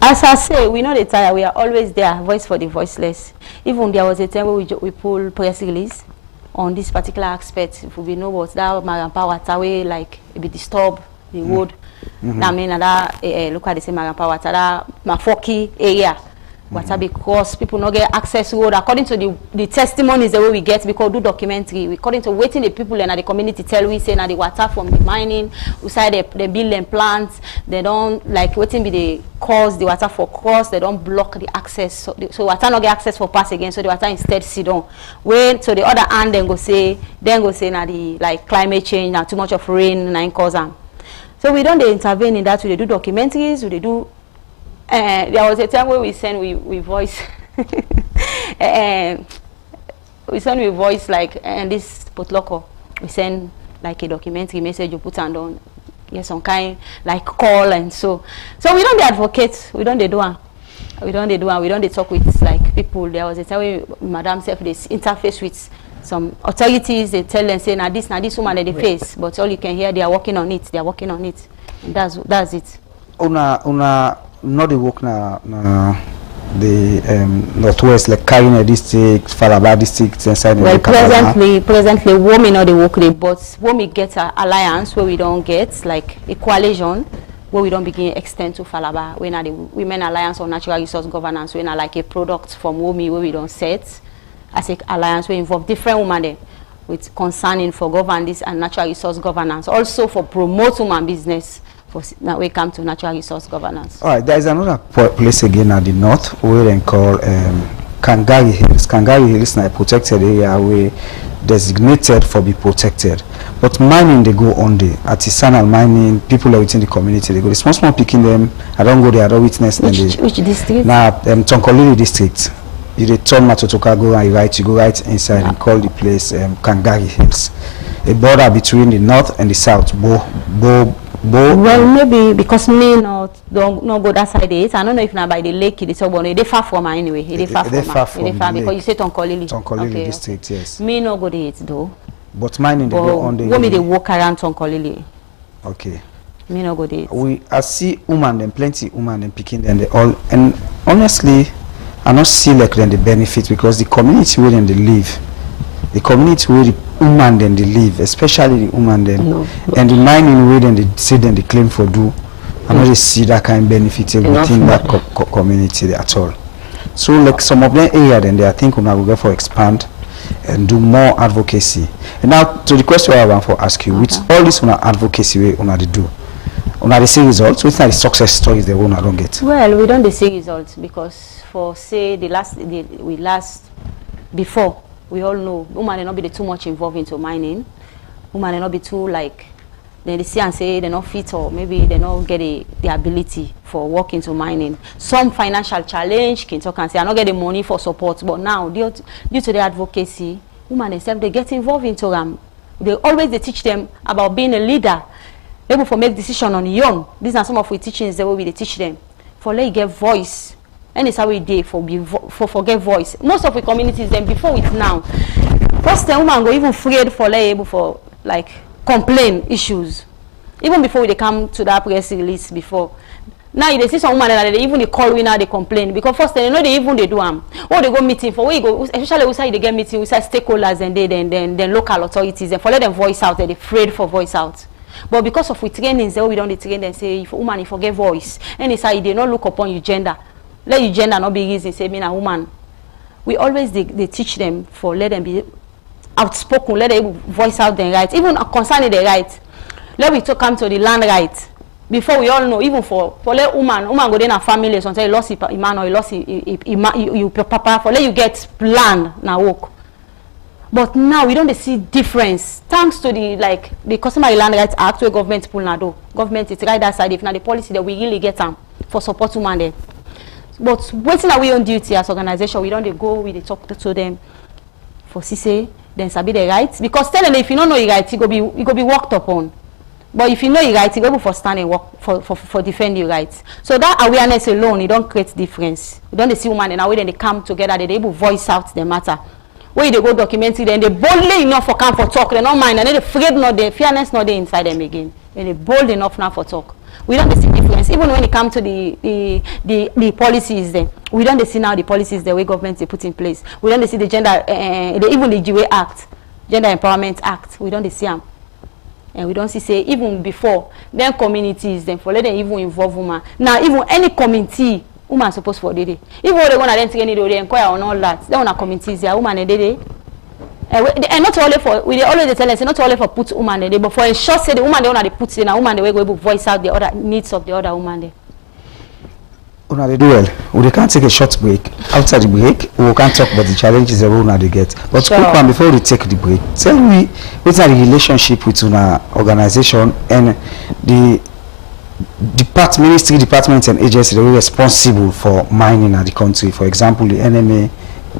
As I say, we know the tire. We are always there, voice for the voiceless. Even there was a time where we pull press release on this particular aspect. If we know what that Marampa water way like it be disturb the wood. That mean that look at the same Marampa water that Mafoki area. Water because people not get access road according to the testimonies the way we get because do documentary. According to waiting the people and the community tell we say now the water from the mining, inside they build them plants, they don't like waiting be the cause the water for cross, they don't block the access. So water not get access for pass again, so the water instead sit down. When so the other hand then go say now the like climate change, now too much of rain and cause them. So we don't intervene in that, we do documentaries, we do there was a time where we send we voice we send voice like and this potluck we send like a documentary message you put on get some kind like call and so we don't advocate, we don't do we don't talk with like people. There was a time where Madam self they interface with some authorities, they tell them say now this woman that they face, but all you can hear they are working on it, and that's it. Una not the work na northwest, like Karine district, Falaba district, inside well, the presently, WOMI not the work rate, but WOMI gets an alliance where we don't get like a coalition where we don't begin extend to Falaba. We are the Women Alliance on Natural Resource Governance. We are like a product from WOMI where we don't set as an alliance. We involve different women there with concerning for governance and natural resource governance, also for promote woman business. Now we come to natural resource governance. All right, there is another place again at the north where they call Kangari Hills. Kangari Hills is a protected area where designated for be protected. But mining they go on there. Artisanal mining, people are within the community. They go. The small picking them. I don't go there. I don't witness them. Which district? Now, Tonkolili district. You they turn Matotoka go and you go right inside and call the place Kangari Hills. A border between the north and the south. Well, maybe because me don't go that side it. I don't know if now by the lake it is but they far from her anyway. They far because you say Tonkolili. Tonkolili district, yes. Me no go there it though. But mining they go on the. When they walk around Tonkolili. Okay. Me no go there. I see woman them plenty woman them picking them they all, and honestly I not see like them the benefit because the community where them they live, the community where the woman then they live, especially the woman then, and the mining where then they say then they claim for do, I not see that kind of benefit within that community at all. So like some of them area then I think we will go for expand and do more advocacy. And now to the question I want to ask you, with all this advocacy we they do, they see results. Which are the success stories they don't get? Well, we don't see results because for say before we all know women may not be too much involved into mining. Women may not be too like they see and say they're not fit or maybe they don't get the ability for work into mining. Some financial challenge can talk and say I don't get the money for support, but now due to the advocacy, women themselves they get involved into them. They teach them about being a leader, able to make decision on your own. These are some of the teachings that we teach them for let you get voice. And it's how we do for get voice. Most of the communities then before it now. First time woman go even afraid for able for like complain issues. Even before they come to that press release before. Now they see some woman that they even call we now they complain because first they know they do them. Or they go meeting for where you go, especially outside they get meeting with stakeholders and then local authorities and for let them voice out, they're afraid for voice out. But because of we trainings, we don't train them say if a woman if forget voice and it's how they not look upon your gender. Let your gender not be easy, say me a woman. We always they teach them for let them be outspoken, let them voice out their rights, even concerning their rights. Let we come to the land rights. Before we all know, even for let woman go in a family, sometimes you lost your man or you lost your papa, for let you get land now work. But now we don't see difference thanks to the Customary Land Rights Act where government pull now do. Government is right that side if now the policy that we really get them for support women there. But waiting are we on duty as organization, we don't go, we talk to them for CC, then sabi the rights. Because tell them if you don't know your rights, you go be worked upon. But if you know your rights, you go for stand and work for defend your rights. So that awareness alone, it don't create difference. You don't see women and now when they come together, they able voice out the matter. Where they go document it, then they boldly enough for come for talk, they don't mind, and then the afraid not the fairness not there inside them again. And they bold enough now for talk. We don't see difference. Even when it comes to the policies there, we don't see now the policies the way government they put in place. We don't see the gender, even the GWA Act, Gender Empowerment Act. We don't see them. And we don't see say even before then communities then for let them even involve women. Now even any community woman supposed for day. Even when they want to then train they inquire on all that. They want communities there woman day. And not only for we always tell us not only for put woman there, but for ensure say the woman they want to put in a woman they will go able to voice out the other needs of the other woman there. They do well. We can take a short break. After the break, we can talk about the challenges that they get. But quick one before we take the break, tell me what's the relationship between our organization and the ministry, departments, and agencies that are responsible for mining in the country. For example, the NMA,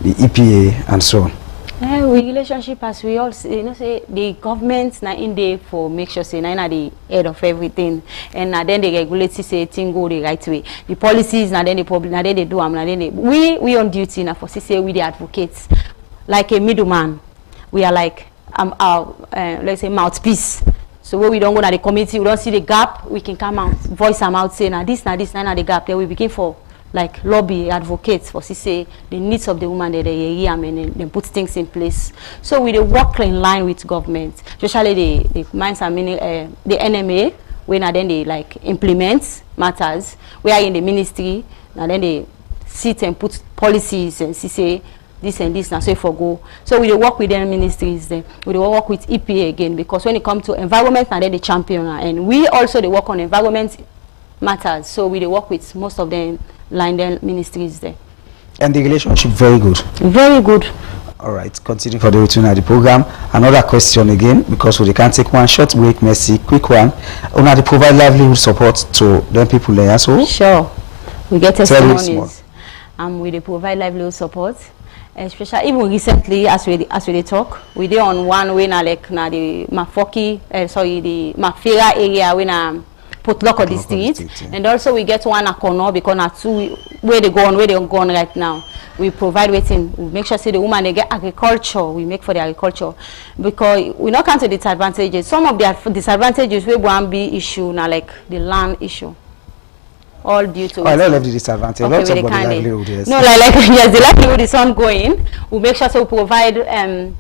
the EPA, and so on. We relationship as we all say, say the government na in there for make sure say na the head of everything, and then they regulate say thing go the right way. The policies na then the public na then they do am na then they, we on duty na for say we the advocates like a middleman. We are like let's say mouthpiece. So when we don't go to the committee, we don't see the gap, we can come out, voice them out, say na this na the gap. Then we begin for like lobby, advocate for say the needs of the woman that they hear and then put things in place. So we work in line with government, especially the mines and the NMA, when then they like implement matters. We are in the ministry, and then they sit and put policies and say this and this now so for go. So we work with their ministries then. We work with EPA again, because when it comes to environment, and then the champion, and we also they work on environment matters. So we work with most of them line their ministries there. And the relationship very good. Very good. All right, continue for the return of the program. Another question again, because we can't take one short break, Mercy, quick one. Una they provide livelihood support to them people there as well? Sure. We get testimonies. We they provide livelihood support. Especially even recently, as we talk, we did on one way now like na the Mafoki, the Mafira area when put local district, and also we get one at Kono, because na two where they go on right now. We provide waiting. We make sure say the woman they get agriculture. We make for the agriculture, because we not count the disadvantages. Some of the disadvantages we won't be issue now like the land issue. All due to I love the disadvantage. Okay, Lots of the livelihood, yes. No, like yes, the livelihood is ongoing. We make sure to provide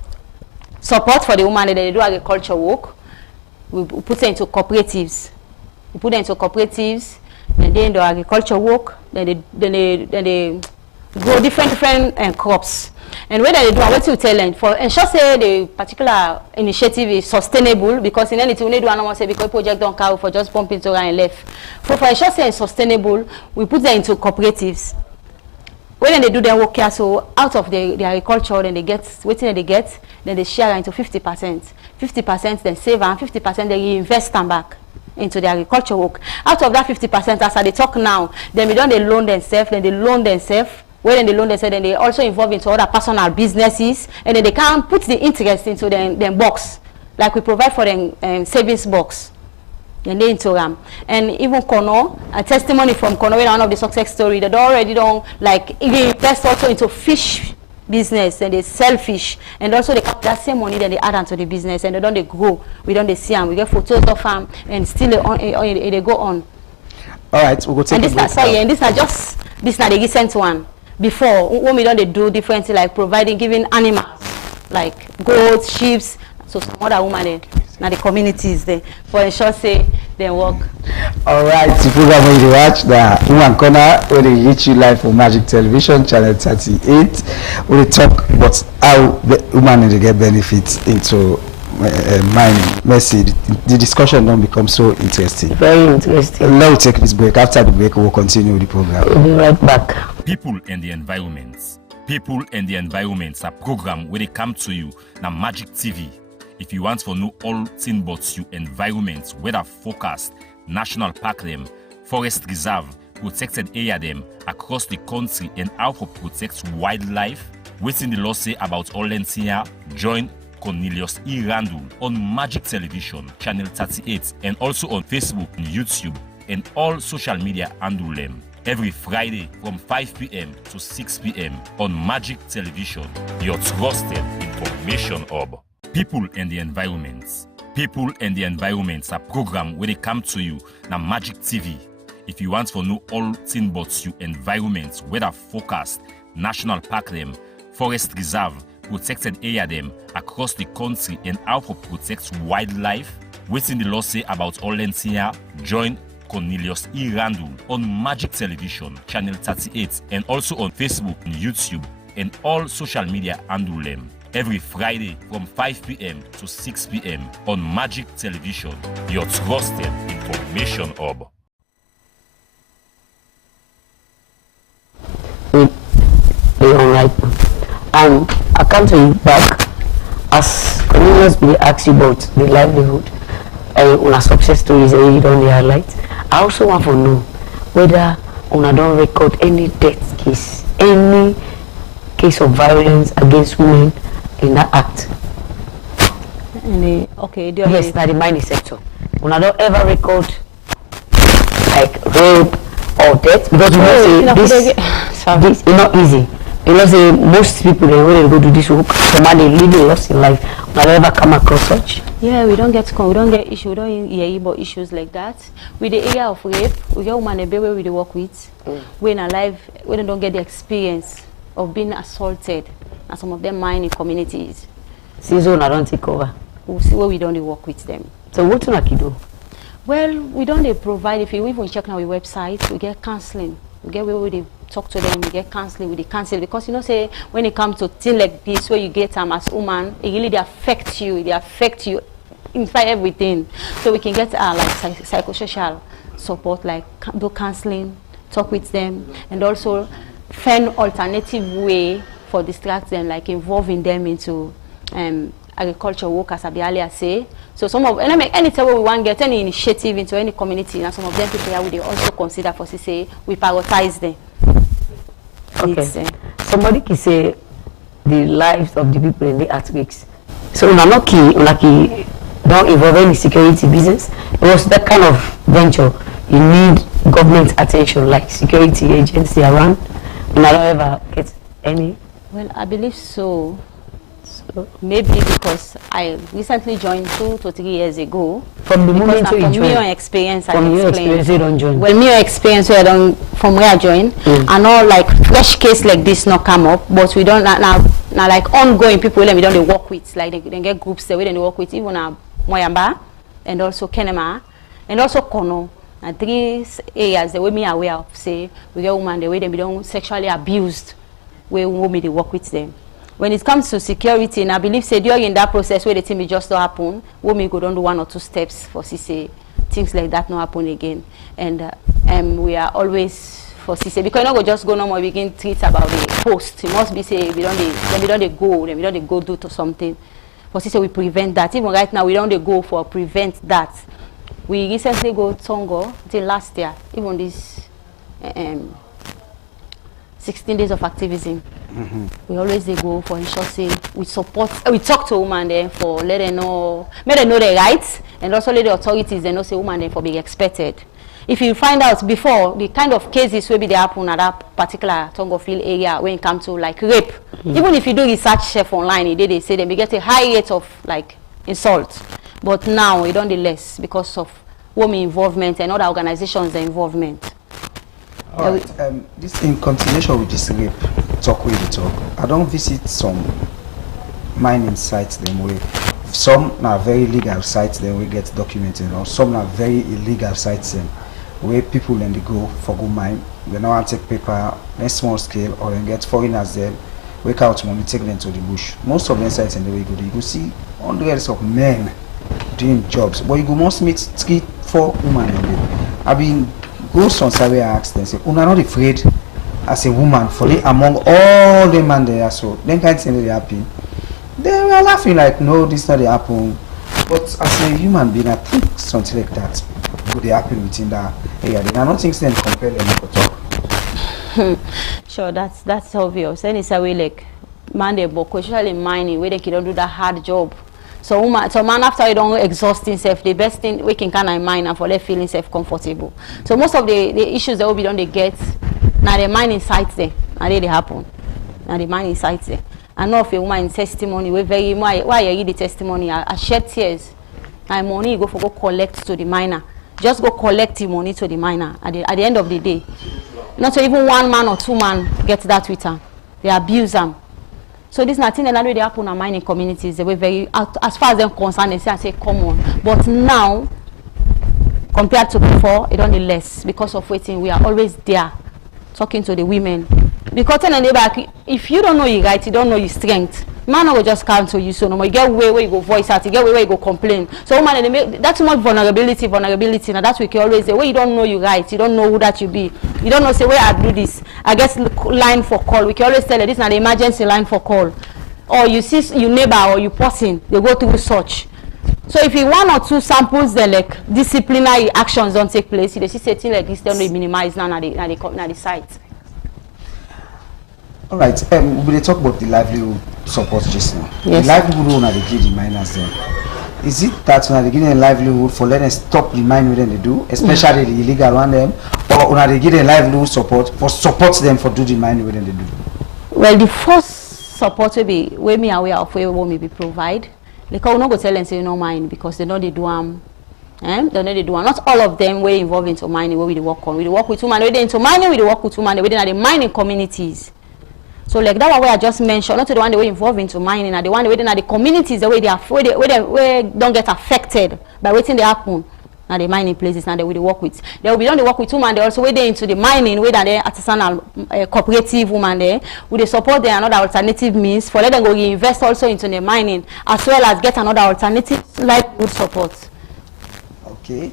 support for the woman that they do agriculture work. We put them into cooperatives. We put them into cooperatives, and then do agriculture work. Then they grow different crops. And when they do, what you tell them for ensure say the particular initiative is sustainable, because in anything we need to do say because project don't carry for just pumping to and left. For ensure say it's sustainable, we put them into cooperatives. When they do their work here, so out of the agriculture, then they get waiting they get, then they share into 50%. 50% they save and 50% they invest them back into the agriculture work. Out of that 50%, as they talk now, then we don't they loan themselves, then they loan themselves. When they loan themselves, then they also involve into other personal businesses, and then they can put the interest into them box, like we provide for them savings box. And they into them. And even Kono, a testimony from Kono, one of the success story, they already don't like invest also into fish business, and they sell fish, and also they cap that same money then they add onto the business, and they don't they grow. We don't they see them. We get photos of them, and still they go on. All right, we'll go take and this not sorry, and this not just this not the recent one. Before, when we don't they do different like providing, giving animals like goats, sheep, so some other women now the communities there for ensure say they work. All right, the program where you watch the Uman Corner, where they reach you live for Magic Television channel 38, where they talk about how the woman they get benefits into mind. Mercy, the discussion don't become so interesting. Very interesting. Let's take this break. After the break, we'll continue with the program. We'll be right back. People and the environment. People and the environment, a program where they come to you na Magic TV. If you want to know all things about your environment, weather forecast, national park them, forest reserve, protected area them across the country, and how to protect wildlife, waiting the law say about all here, join Cornelius E. Randall on Magic Television, channel 38, and also on Facebook and YouTube, and all social media handle them. Every Friday from 5 p.m. to 6 p.m. on Magic Television, your trusted information hub. People and the environment. People and the environment, a program where they come to you na Magic TV. If you want to know all things about your environment, weather forecast, national park them, forest reserve, protected area them across the country, and how to protect wildlife, waiting the law say about all here, join Cornelius E. Randall on Magic Television, channel 38, and also on Facebook and YouTube, and all social media handle them. Every Friday from 5 p.m. to 6 p.m. on Magic Television, your trusted information hub. Alright. I come to you back as Cornelius will ask you about the livelihood and una success stories that you don't highlight. I also want to know whether una don't record any death case, any case of violence against women in that act. Okay, yes, now the mining sector. Una don't ever record like rape or death, because you know say this is not easy. You know say most people when they go do this work, somebody living lost in life, una ever come across such. Yeah, we don't get issue. We don't hear about issues like that. With the area of rape, we get women where we work with. When alive, when they don't get the experience of being assaulted, and some of them mine in communities. Season I don't take over. We'll see where we don't work with them. So what do you do? Well, we don't provide. If you even check on our website, we get counseling. We get where we talk to them. We get counseling. We counsel because say when it comes to things like this, where you get as woman, it really they affect you. They affect you inside everything. So we can get like psychosocial support, like do counseling, talk with them, and also find alternative way for distract them, like involving them into agriculture work, as I say. So some of anytime we want to get any initiative into any community, and some of them people here we also consider for say we prioritize them. Okay. Somebody can say the lives of the people in the earthquakes. So not key don't involve any security business. Because that kind of venture you need government attention, like security agency around. And I don't ever get any. Well, I believe so. Maybe because I recently joined 2 to 3 years ago. From the moment you joined? From your experience, from your experience, you don't join. Well, my experience, from where I joined, and all like fresh case like this not come up, but we don't now like ongoing people we don't work with, like they get groups that we don't work with, even Moyamba, and also Kenema, and also Kono. And 3 areas the way me aware of say we get women the way they be don't sexually abused, where women they work with them. When it comes to security, and I believe say during that process where the thing just don't happen, women go down to 1 or 2 steps for say things like that not happen again. And we are always for say because you not go just go no more begin treat about the post. It must be say we don't go do to something. For say we prevent that. Even right now we don't go for prevent that. We recently go Tongo till last year, even this 16 days of activism. We always go for ensure say we support, we talk to women there for let them know, make them know their rights, and also let the authorities they know say women there for being expected. If you find out before the kind of cases will be they happen at that particular Tongo field area when it comes to like rape, even if you do research chef online, they say they get a high rate of like insult. But now we don't do less because of women involvement and other organizations' involvement. All right. This in continuation with this rape talk with the talk. I don't visit some mining sites them way. Some are very legal sites then we get documented, or some are very illegal sites them where people then they go for good mine. They now want to take paper in small scale or then get foreigners there, wake out money, take them to the bush. Most of them sites in the way you go, you go see hundreds of men doing jobs, but you go must meet 3-4 women on there. I mean, go some survey ask them say, "Una not afraid as a woman for the among all the men there?" So then can't say they happen. They were laughing like, "No, this not happen." But as a human being, I think something like that would happen within that area. They are not things then compare them to talk. Sure, that's obvious. And it's a way like man they work, especially mining, where they can do that hard job. So man after you don't exhaust himself, the best thing we can kind of mine and for let feeling self comfortable. So most of the issues that will be done they get now the mining sites there, and they happen. Now the mining sites there. I know of a woman testimony we very why you read the testimony, I shed tears. My money you go collect to the miner. Just go collect the money to the miner at the end of the day. Not so even 1 man or 2 man get that with them. They abuse them. So this nothing that really happen in mining communities. They were very, as far as they're concerned, they say come on. But now, compared to before, it only less because of waiting. We are always there, talking to the women. Because then they back, if you don't know your right, you don't know your strength. Man will just come to you so no more. You get where you go voice out, you get where you go complain. So man, that's much vulnerability. Now that's what we can always say. Where you don't know your right, you don't know who that you be. You don't know say where I do this. I guess line for call. We can always tell you this is an emergency line for call. Or you see your neighbor or your person, they go through search. So if you 1 or 2 samples then like disciplinary actions don't take place, you see something like this, they don't minimize now at the site. All right, we will talk about the livelihood support just now. Yes. The livelihood when they give the miners then. Is it that when they give them livelihood for letting stop the mining when they do, especially the illegal one them, or when they give them livelihood support for support them for do the mining when they do? Well, the first support will be where me aware of where we be provide. Like I will not go tell them say no mine because they know they do they know they do not all of them were involved into mining where we work on. We work with women where they into mining, we work with women within the mining communities. So like that one where I just mentioned, not the one they were involved into mining, and the one within the communities the way they are where don't get affected by waiting they happen. Now the mining places and they will work with. They will be done the work with women. They also way they into the mining where they artisanal cooperative women there. Will they support them another alternative means for let them go invest also into the mining as well as get another alternative livelihood support. Okay,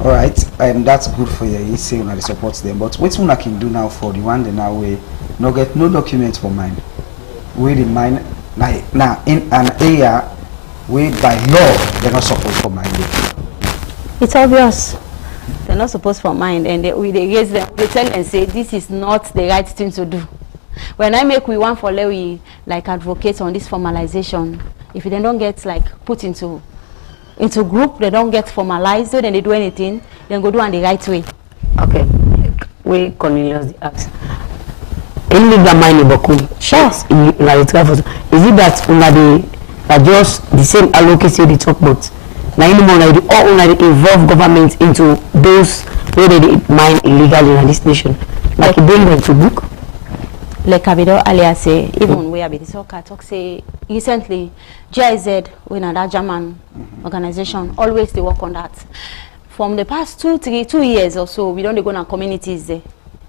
all right, and that's good for you. You say they support them, but what one can do now for the one that now we no get no documents for mine. We the mine now in an area where by law they're not supposed for mine. It's obvious. They're not supposed for mine, and they raise them, they tell and say this is not the right thing to do. When I make we want for we like advocate on this formalization, if they don't get like put into group, they don't get formalized, then they do anything, then go do it the right way. Okay. We Cornelius asks. Illegal mining Bokum. Sure. Is it that they just the same advocacy they talk about? Now anymore they involve government into those where they mine illegally in this nation. Like you bring them to book. Like Abido earlier say, even we have been talk say recently GIZ when that German organization always they work on that. From the past 2 years or so, we don't go to communities there.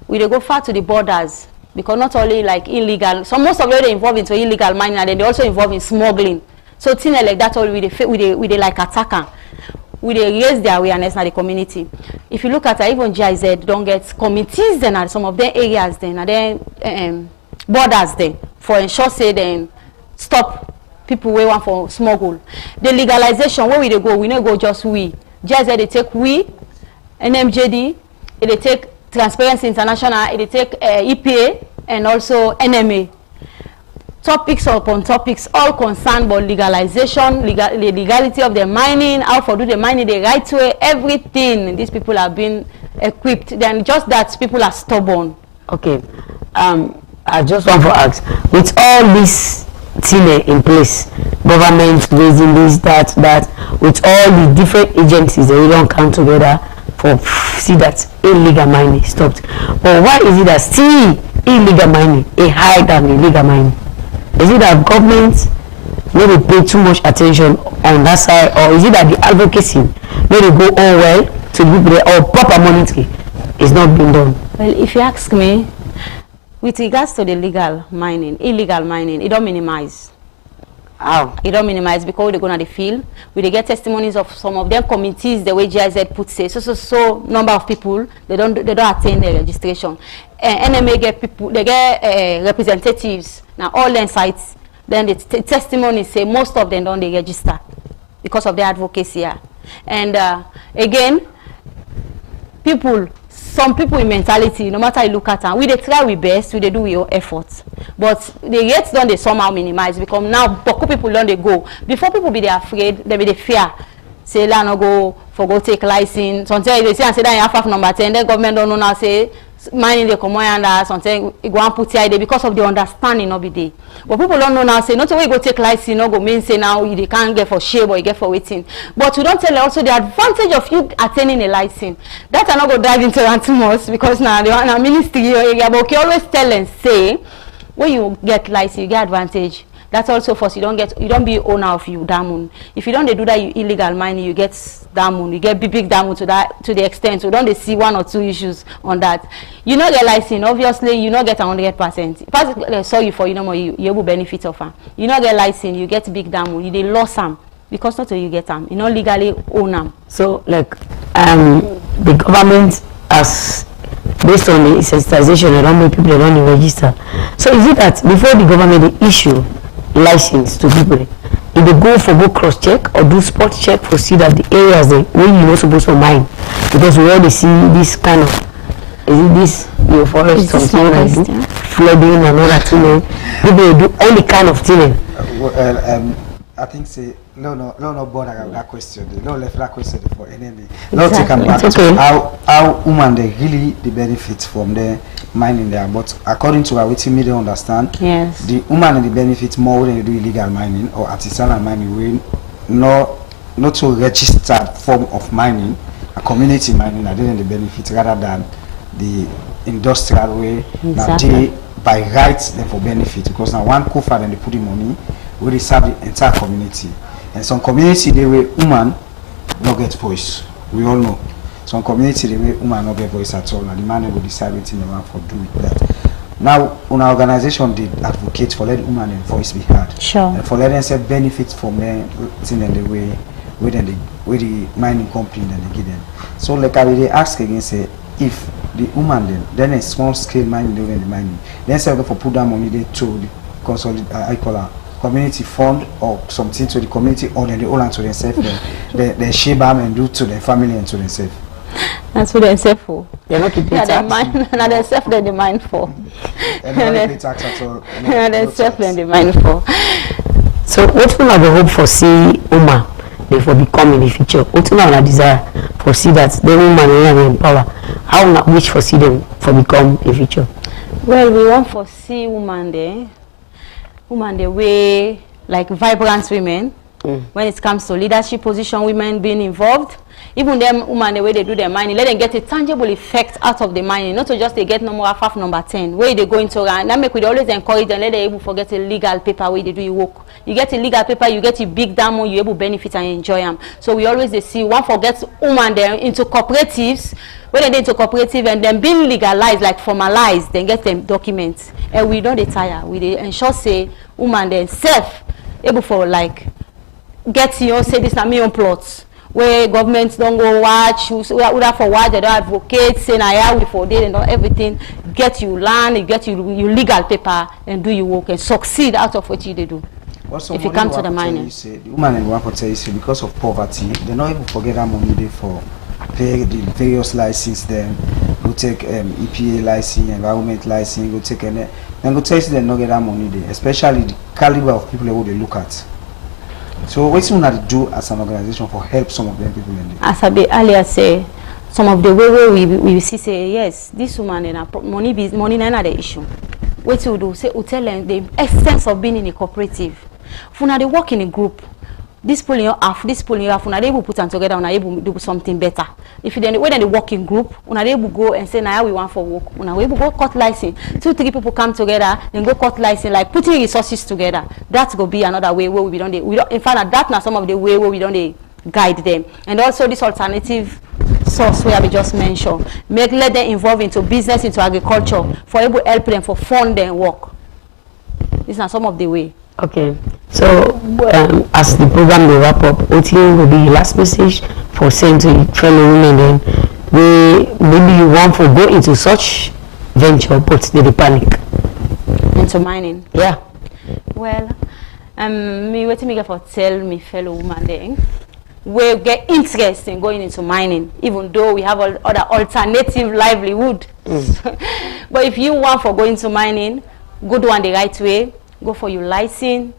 We they go far to the borders because not only like illegal, so most of them they involved into illegal mining and then they also involved in smuggling. So things like that all we they like attacker. We they raise their awareness in the community. If you look at even GIZ don't get committees then at some of their areas then and then borders then for ensure say then stop people who want for smuggle. The legalization where we they go, we not go just we. GIZ they take we, NMJD, they take Transparency International, they take EPA and also NMA. Topics upon topics all concerned about legalization, the legality of the mining, how to do the mining the right way, everything. These people have been equipped. Then just that people are stubborn. Okay. I just want to ask, with all this thing in place, government raising this, that, with all the different agencies that we don't come together for see that illegal mining stopped. But why is it that still illegal mining is higher than illegal mining? Is it that government maybe pay too much attention on that side, or is it that the advocacy maybe go all well to people or proper monitoring is not being done? Well, if you ask me, with regards to the illegal mining, it don't minimize. How? It don't minimize because they go to the field. We get testimonies of some of them committees the way GIZ put say so number of people they don't attend the registration. NMA get people, they get representatives. Now all them sites, then the testimonies say most of them don't they register because of their advocacy. And again, some people in mentality, no matter you look at them, we they try we best, we they do your efforts. But the rates don't they somehow minimize because now people don't they go. Before people be they afraid, they be they fear. Say la no go take license. Sometimes they say and say that you have number 10, the government don't know now say mining the command and something it go and put here because of the understanding of the day. But people don't know now say not only go take license, no go mean say now they can't get for share but you get for waiting. But we don't tell also the advantage of you attaining a license. That I not go dive into that too much because now they want a ministry area, but we always tell and say when you get license you get advantage. That's also for you don't be owner of you diamond. If you don't do that you illegal mining, you get diamond, you get big diamond to the extent. So don't they see 1 or 2 issues on that. You not get license, obviously you not get 100%. Sorry for you know more you will benefit of them. You not get license, you get big diamond, you they lost them because not you get them. You not legally own them. So like the government has based on the sensitization, they don't make people they don't register. So is it that before the government they issue license to people, if they go cross check or do spot check for see that the areas they where you not supposed to mine, because we already see this kind of this your forest or something like flooding and all that thing. People do all the kind of thing. I think say no bother that question. No left that question for enemy. No take them back to how women they really the benefits from the mining there. But according to what we understand, yes, the woman the benefits more when they do illegal mining or artisanal mining when not to register form of mining, a community mining, I didn't the benefit rather than the industrial way. Now they by rights them for benefit because now one cofer and they put the money where they serve the entire community. And some community they way woman not get voice. We all know. Some community they way woman not get voice at all. Now the man will decide what they want for do with that. Now, on our organization, they advocate for letting women and voice be heard. Sure. And for letting them benefits from them in the way where the mining company then they give them. So, like I they ask again, say if the woman then a small scale mining doing the mining, then say for put that money they to the I call a community fund or something to the community or then they all to themselves, they share them and do to their family and to themselves. That's what they're safe for. They're not keeping tax. Now they're safe that they mind for. And they don't pay tax at all. They're safe that they mind for. So what will have a hope for see Uman they for become in the future? What will have a desire for see that the woman will empower? How will wish for see them for become in the future? Well, we want for see woman the way like vibrant women. When it comes to leadership position, women being involved. Even them women, the way they do their mining, let them get a tangible effect out of the mining, not to just they get number 5, number 10, where they go into and that make we always encourage them, let them able forget a legal paper where they do your work. You get a legal paper, you get a big demo, you able benefit and enjoy them. So we always they see one forgets women there into cooperatives, when they into cooperative and then being legalized, like formalized, then get them documents. And we don't retire. We they ensure say women themselves able for like get say this na me own plots. Where governments don't go watch, who for watch, they don't advocate, say now we for day and everything, get you land, you get you legal paper and do your work and succeed out of what you do. If you come to the mining. The woman in one tell you say because of poverty, they not even forget that money they for pay the various license them, go take EPA license, environment license, go take and then go tell you they not get that money there, especially the caliber of people who they look at. So what you want to do as an organization for help some of them people in there? As I earlier say, some of the way we see say yes, this woman and money is not the issue. What you do say we tell them the essence of being in a cooperative. When they work in a group, this pulling you off, this pulling you off, when they able put them together, when they able do something better. If you then when they work in group, when they able go and say now we want for work, when they able go cut license, 2, 3 people come together, then go cut license, like putting resources together. That will be another way where we don't in fact that now some of the way where we don't guide them. And also this alternative source where we just mentioned, let them involve into business, into agriculture, for able help them for fund and work. These are some of the way. Okay, so as the program will wrap up, what will be your last message for saying to fellow women then, maybe you want to go into such venture but they panic? Into mining? Yeah. Well, me waiting me for tell me fellow women then, we get interest in going into mining, even though we have other alternative livelihood. But if you want for going to mining, go do it the right way. Go for your license.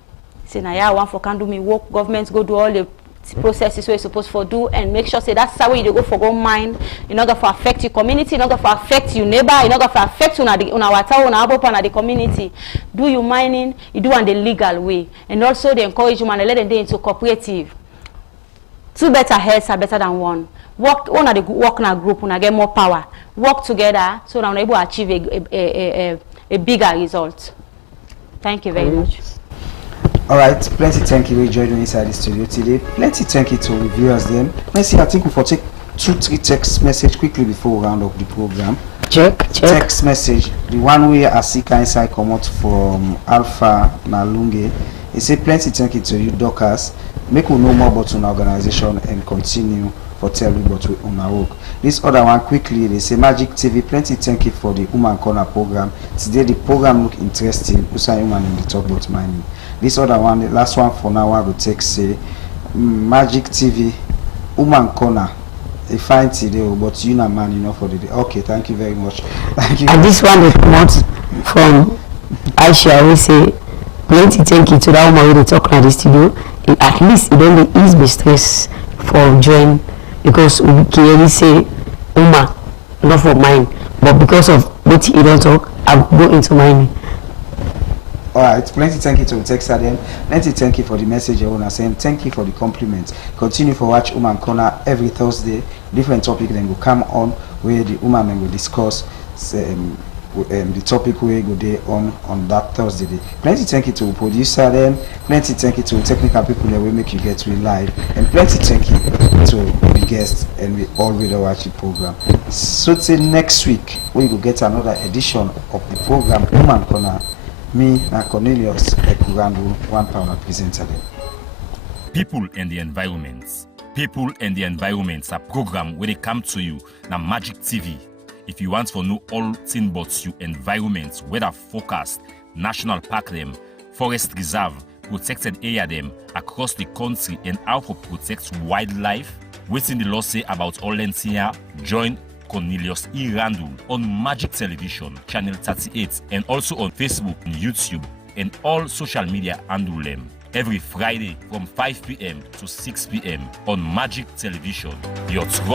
Say now I want for can do me work. Governments go do all the processes where you're supposed to do and make sure say that's how you go for go mine. You're not going to affect your community, you're not going to affect your neighbor, you're not going to affect you on our town, on our on the community. Do your mining, you do on the legal way. And also they encourage you and let them into cooperative. 2 better heads are better than one. Work in a group, when I get more power. Work together so that we're able to achieve a bigger result. Thank you very much. All right, plenty thank you for joining me inside the studio today. Plenty thank you to the viewers then. Let's see, I think we will take 2-3 text message quickly before we round up the program. Check. Text message. The one way I see inside come out from Alpha Nalunge. He say plenty thank you to you, Doctors. Make we know more about an organization and continue for tell you about on our work. This other one quickly, they say Magic TV, plenty thank you for the Uman Corner program. Today the program look interesting. Usan Uman in the talk about mining. This other one, the last one for now I will take say Magic TV, Uman Corner. A fine today, but you know man, you know for the day. Okay, thank you very much. Thank you. And this one they promote from Aisha, we say plenty thank you to that woman who they talk at the studio. At least it don't ease me stress for join. Because we clearly say Uma, not for mine, but because of what you don't talk, I'll go into mining. All right, plenty thank you to Texas then. Plenty thank you for the message you wanna send. Thank you for the compliment. Continue for watch Uman Corner every Thursday. Different topic then will come on where the Uman will discuss the topic we go there on that Thursday day. Plenty thank you to producer then. Plenty thank you to technical people that will make you get to live. And plenty thank you to the guests and we all will watch the program. So till next week we will get another edition of the program Uman Corner. Me and Cornelius Ekurandu, one power presenter. People and the environment. People and the environment are program where they come to you na Magic TV. If you want to know all things about you environment, weather forecast, national park them, forest reserve, protected area them across the country and how to protect wildlife, waiting the law say about all here, join Cornelius E. Randall on Magic Television, Channel 38, and also on Facebook and YouTube, and all social media handle them. Every Friday from 5 p.m. to 6 p.m. on Magic Television. Your trust